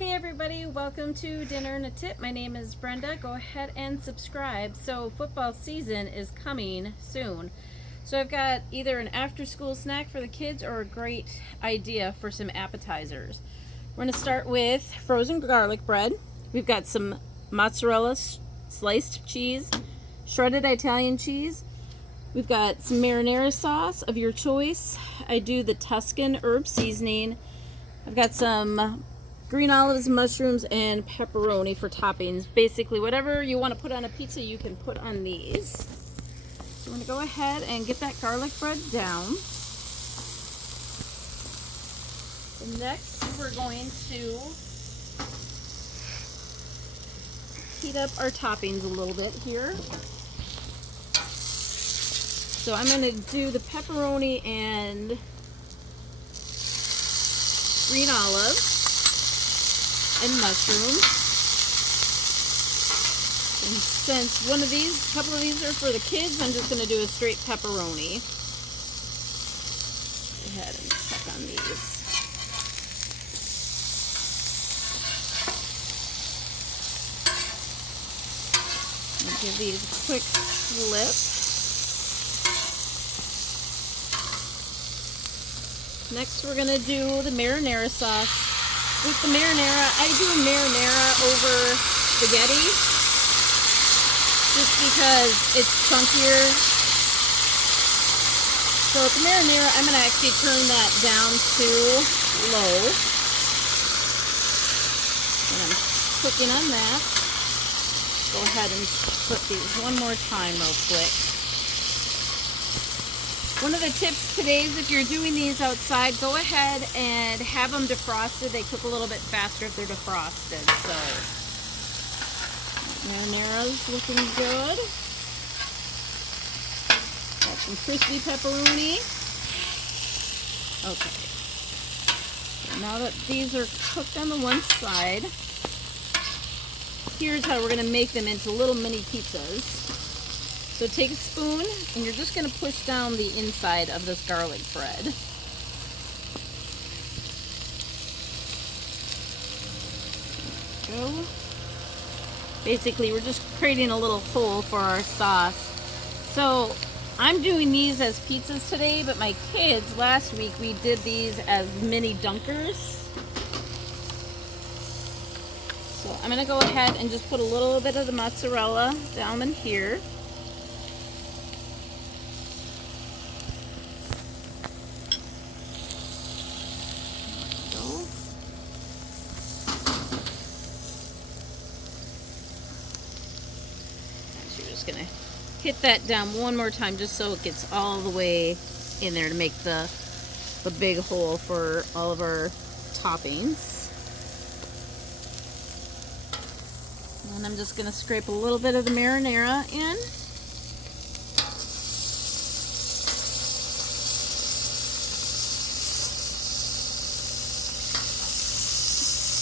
Hey everybody, welcome to Dinner and a Tip. My name is Brenda. Go ahead and subscribe. So football season is coming soon. So I've got either an after school snack for the kids or a great idea for some appetizers. We're going to start with frozen garlic bread. We've got some mozzarella sliced cheese, shredded Italian cheese. We've got some marinara sauce of your choice. I do the Tuscan herb seasoning. I've got some green olives, mushrooms, and pepperoni for toppings. Basically, whatever you want to put on a pizza, you can put on these. So I'm going to go ahead and get that garlic bread down. And next, we're going to heat up our toppings a little bit here. So I'm going to do the pepperoni and green olives and mushrooms. And since a couple of these are for the kids, I'm just going to do a straight pepperoni. Go ahead and check on these. I'll give these a quick flip. Next, we're going to do the marinara sauce. With the marinara, I do marinara over spaghetti just because it's chunkier. So with the marinara, I'm going to actually turn that down to low. And I'm cooking on that. Go ahead and put these one more time real quick. One of the tips today is if you're doing these outside, go ahead and have them defrosted. They cook a little bit faster if they're defrosted. So, marinara's looking good. Got some crispy pepperoni. Okay. So now that these are cooked on the one side, here's how we're going to make them into little mini pizzas. So take a spoon, and you're just going to push down the inside of this garlic bread. Go. Basically, we're just creating a little hole for our sauce. So I'm doing these as pizzas today, but my kids, last week, we did these as mini dunkers. So I'm going to go ahead and just put a little bit of the mozzarella down in here. Going to hit that down one more time just so it gets all the way in there to make the big hole for all of our toppings. And I'm just going to scrape a little bit of the marinara in.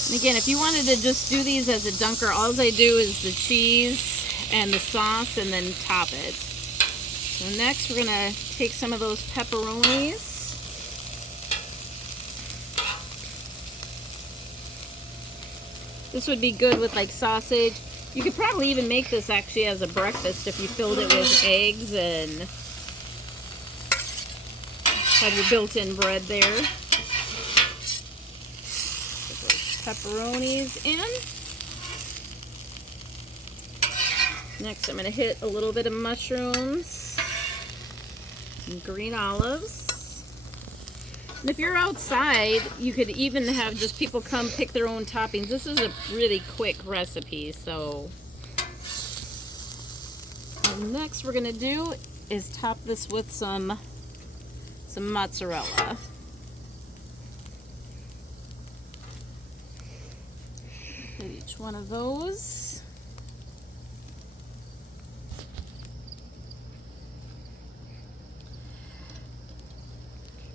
And again, if you wanted to just do these as a dunker, all I do is the cheese and the sauce and then top it. So next we're going to take some of those pepperonis. This would be good with like sausage. You could probably even make this actually as a breakfast if you filled it with eggs and have your built-in bread there. Put those pepperonis in. Next, I'm going to hit a little bit of mushrooms, some green olives. And if you're outside, you could even have just people come pick their own toppings. This is a really quick recipe, so. And next we're going to do is top this with some mozzarella. Hit each one of those.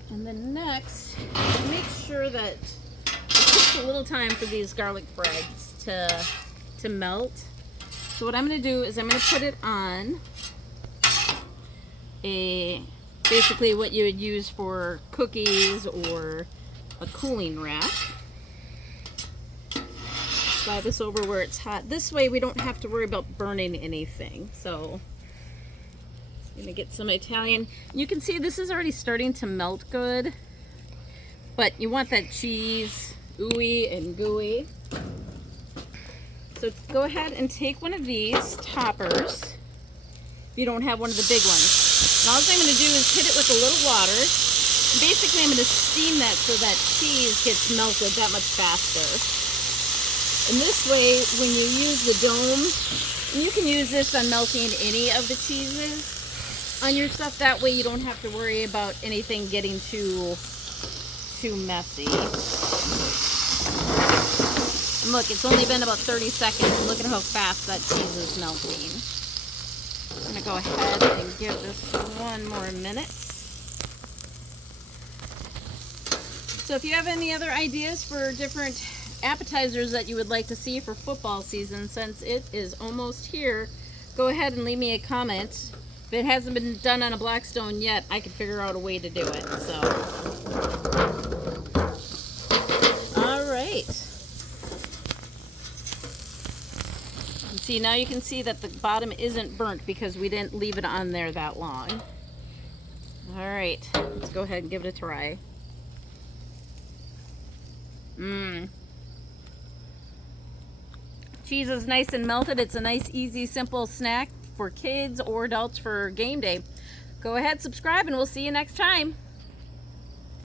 And then next, make sure that it takes a little time for these garlic breads to melt. So what I'm going to do is I'm going to put it on basically what you would use for cookies or a cooling rack. slide this over where it's hot. This way we don't have to worry about burning anything. So I'm gonna get some Italian. You can see this is already starting to melt good, but you want that cheese ooey and gooey. So go ahead and take one of these toppers if you don't have one of the big ones. And all I'm gonna do is hit it with a little water. And basically I'm gonna steam that so that cheese gets melted that much faster. And this way, when you use the dome, and you can use this on melting any of the cheeses on your stuff, that way you don't have to worry about anything getting too messy. And look, it's only been about 30 seconds. Look at how fast that cheese is melting. I'm gonna go ahead and give this one more minute. So if you have any other ideas for different appetizers that you would like to see for football season, since it is almost here, go ahead and leave me a comment. If it hasn't been done on a Blackstone yet, I could figure out a way to do it. So, all right. And see, now you can see that the bottom isn't burnt because we didn't leave it on there that long. All right, let's go ahead and give it a try. Cheese is nice and melted. It's a nice, easy, simple snack for kids or adults for game day. Go ahead, subscribe, and we'll see you next time.